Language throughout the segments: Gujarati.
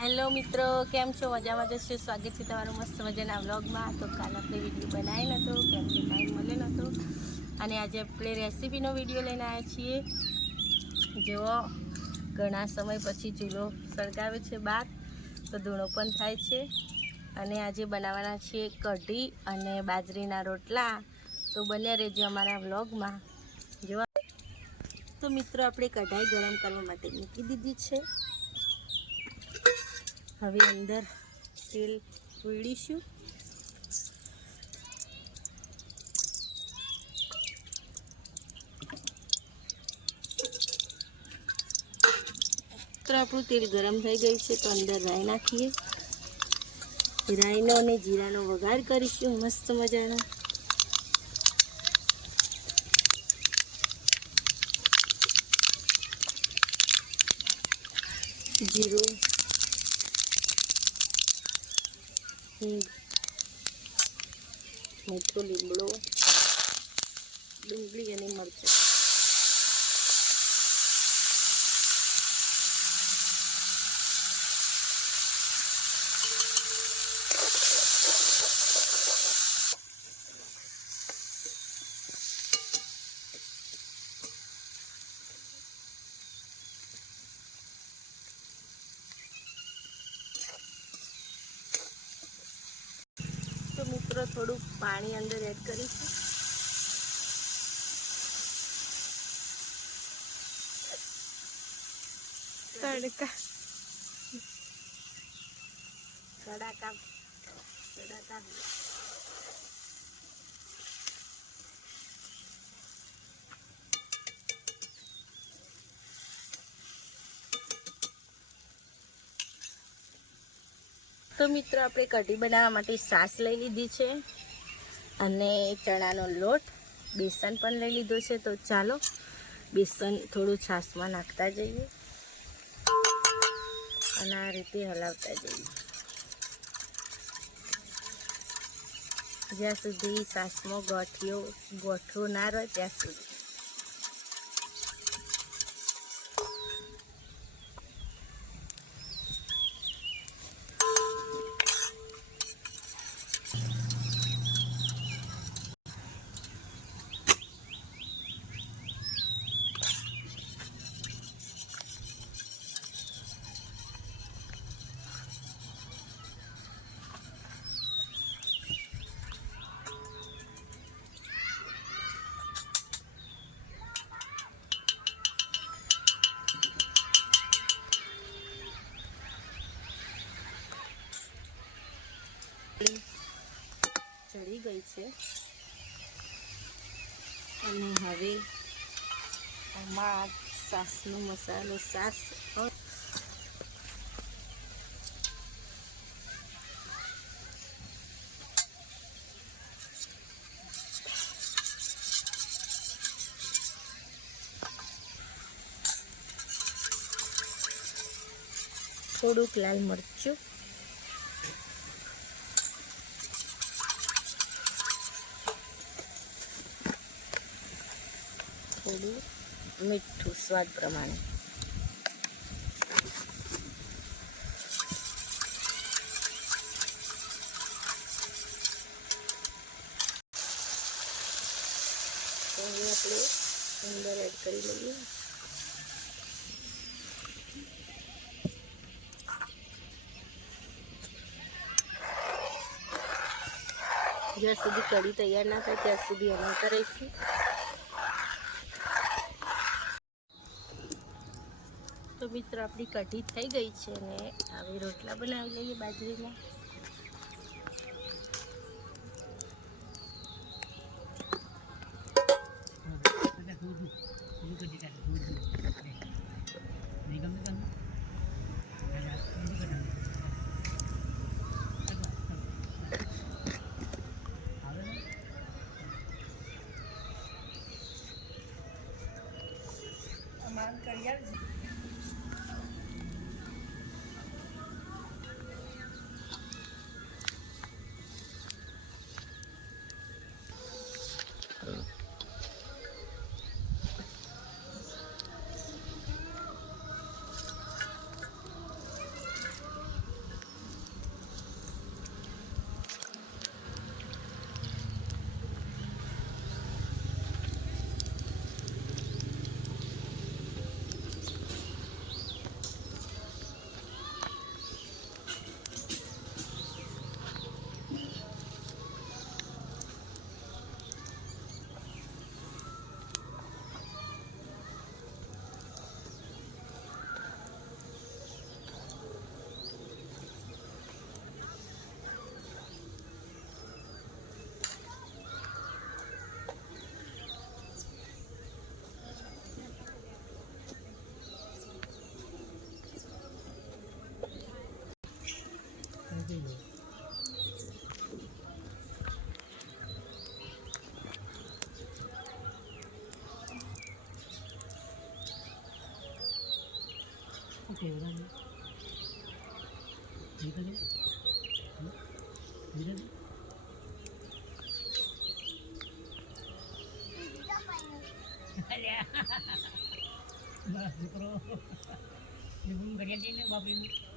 હેલો મિત્રો, કેમ છો? મજામાં જશો સ્વાગત છે તમારું મસ્ત મજાના વ્લોગમાં. તો કાલ આપણે વીડિયો બનાવી નહોતો, કેમ કે ટાઈમ મળ્યો નહોતો. અને આજે આપણે રેસીપીનો વીડિયો લઈને આવ્યા છીએ. જેવો ઘણા સમય પછી ચૂલો સળગાવે છે બહાર તો ધૂણો પણ થાય છે. અને આજે બનાવવાના છીએ કઢી અને બાજરીના રોટલા. તો બન્યા રહેજો અમારા વ્લોગમાં. જેવા તો મિત્રો, આપણે કઢાઈ ગરમ કરવા માટે મૂકી દીધી છે. હવે અંદર તેલ ઉડીશું તો આપણું તેલ ગરમ થઈ ગયું છે તો અંદર રાઈ નાખીએ. રાઈનો અને જીરાનો વઘાર કરીશું મસ્ત મજાનો. જીરું મીઠો લીમડો ડુંગળી અને મરચાં. તો મિત્રો થોડું પાણી અંદર એડ કરીશું. તડકા. તડાકા. તડાકા. તો મિત્રો, આપણે કઢી બનાવવા માટે સાસ લઈ લીધી છે અને ચણાનો લોટ, બેસન પણ લઈ લીધો છે. તો ચાલો, બેસન થોડું છાશમાં નાખતા જઈએ અને આ રીતે હલાવતા જઈએ. જ્યાં સુધી સાસમાં ગોઠિયો ગોઠવો ના રહે ત્યાં સુધી. અને હવે આમાં સાસનો મસાલો સાસ થોડુંક લાલ મરચું થોડું મીઠું સ્વાદ પ્રમાણે. તો હવે આપણે અંદર એડ કરી લઈએ. જ્યાં સુધી કઢી તૈયાર ના થાય ત્યાં સુધી અમે કરીશું. તો મિત્રો આપણી કઢી થઈ ગઈ છે ને હવે રોટલા બનાવી લઈએ બાજરીના केवलं जीवने जीवने Ibu bagian ini bapak ini.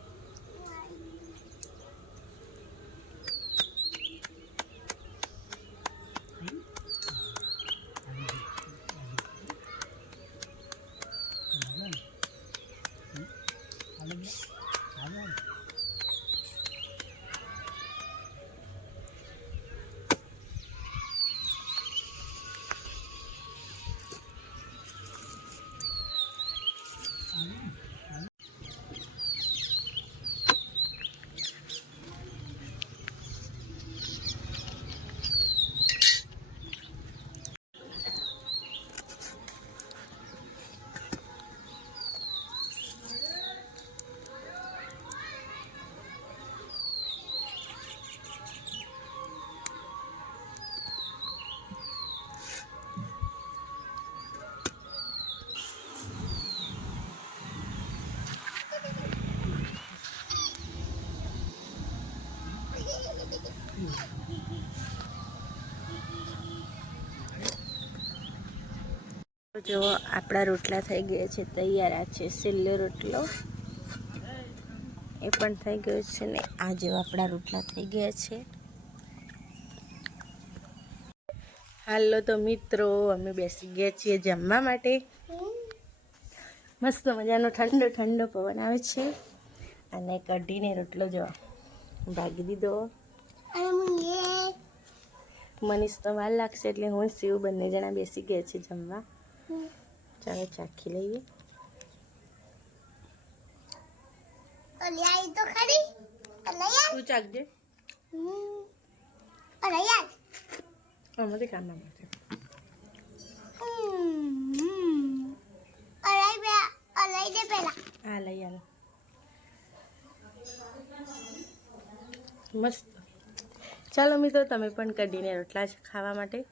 જો આપણા રોટલા થઈ ગયા છે તૈયાર આ છે છેલ્લો રોટલો. એ પણ થઈ ગયો છે ને આ જેવા આપણા રોટલા થઈ ગયા છે. હાલો તો મિત્રો અમે બેસી ગયા છીએ જમવા માટે. મસ્ત મજાનો ઠંડો ઠંડો પવન આવે છે. અને કઢીને રોટલો જો ભાગી દીધો. મનીષ તો વાર લાગશે એટલે હું શિવ બંને જણા બેસી ગયા છે જમવા. ચાલો ચાખી લઈએ અલ્યા તો ખરી અલ્યા તું ચાખજે અલ્યા આમાંથી કામમાં મળશે અલાઈ બે અલાઈ દે પેલા હા લઈ આલો મસ્ત ચાલો મિત્રો તમે પણ કઢીને રોટલા ખાવા માટે